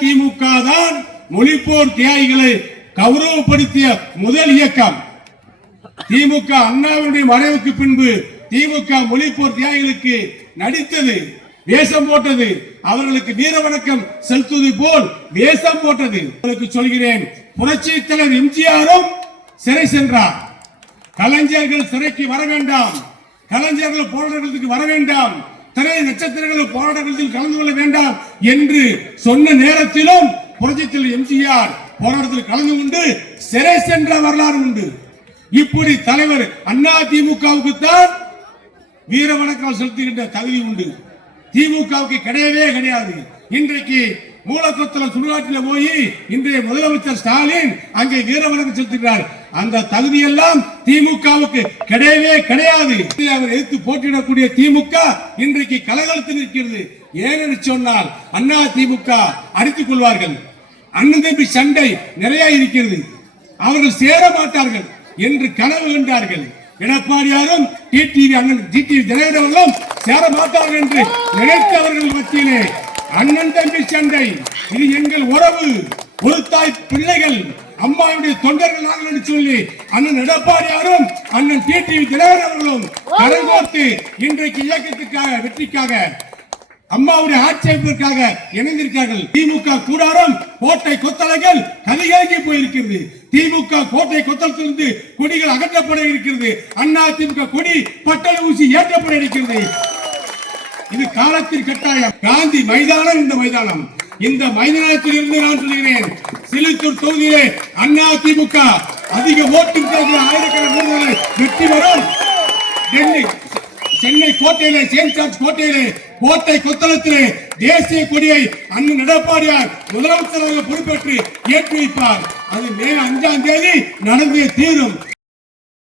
திமுக தான் மொழிப்போர் தியாகிகளை கௌரவப்படுத்திய முதல் இயக்கம். திமுக அண்ணாவுடைய மறைவுக்கு பின்பு திமுக மொழிப்போர் தியாகிகளுக்கு நடித்தது, வேஷம் போட்டது, அவர்களுக்கு வீர வணக்கம் செலுத்துவது போல் வேஷம் போட்டது. உங்களுக்கு சொல்கிறேன், புரட்சி தலைவர் எம்ஜிஆரும் சிறை சென்றார். கலைஞர்கள் சிறைக்கு வர வேண்டாம், கலைஞர்கள் போராட்டங்களுக்கு வர வேண்டாம், திரை நட்சத்திரங்கள் போராட்டத்தில் கலந்து கொள்ள வேண்டாம் என்று சொன்ன நேரத்திலும் புரட்சி தலைவர் எம்ஜிஆர் போராட்டத்தில் கலந்து கொண்டு சிறை சென்ற வரலாறு உண்டு. இப்படி தலைவர் அண்ணா திமுகவுக்கு தான் வீர வணக்கம் செலுத்துகின்ற தகுதி உண்டு, திமுகவுக்கு கிடையவே கிடையாது. இன்றைக்கு மூலக்கொத்தல சுடுகாட்டில் போய் இன்றைய முதலமைச்சர் ஸ்டாலின் அங்கே வீர வணக்கம் செலுத்துகிறார். அந்த தகுதியெல்லாம் திமுகவுக்கு கிடையவே கிடையாது. அவர் எதிர்த்து போட்டியிடக்கூடிய திமுக இன்றைக்கு கலகலத்து நிற்கிறது. ஏனென்று சொன்னால் அண்ணா திமுக அடித்துக் கொள்வார்கள், அண்ணன் தம்பி சண்டை நிறைய இருக்கிறது, அவர்கள் சேர மாட்டார்கள் என்று கனவு கண்டார்கள். எடப்பாடியாரும் டிடிவி அண்ணன் டிடிவி தினகரனும் சேர மாட்டார்கள் என்று நினைத்தவர்கள் மத்தியிலே அண்ணன் தம்பி சண்டை, இது எங்கள் உறவு, ஒரு தாய் பிள்ளைகள், அம்மாவுடைய தொண்டர்கள் நாங்கள் என்று சொல்லி அண்ணன் எடப்பாடியாரும் அண்ணன் டிடிவி தினகரனும் கரங்கோர்த்து இன்றைக்கு இயக்கத்துக்காக வெற்றிக்காக அம்மாவுடைய ஆட்சேபிற்காக இணைந்திருக்கிறார்கள். திமுக கூடாரம் கோட்டை கொத்தளங்கள் கதிகலங்கி போயிருக்கிறது. திமுக கோட்டை கொத்தளத்திலிருந்து கொடிகள் அகற்றப்பட இருக்கிறது. அண்ணா திமுக கொடி பட்டல ஊசி ஏற்றப்பட இருக்கிறது. இது காலத்தின் கட்டாயம். காந்தி மைதானம் இந்த மைதானம். இந்த மைதானத்தில் இருந்து நான் சொல்கிறேன், சிலித்தூர் தொகுதியிலே அண்ணா திமுக அதிக ஓட்டு ஆயிரக்கணக்கான வெற்றி வரும். சென்னை கோட்டையிலே, செயின்ட் ஜார்ஜ் கோட்டையிலே, கோட்டை கொத்தளத்திலே தேசிய கொடியை அண்ணன் எடப்பாடியார் முதலமைச்சராக பொறுப்பேற்று ஏற்றி வைப்பார். அது மே 5ஆம் தேதி நடந்தே தீரும்.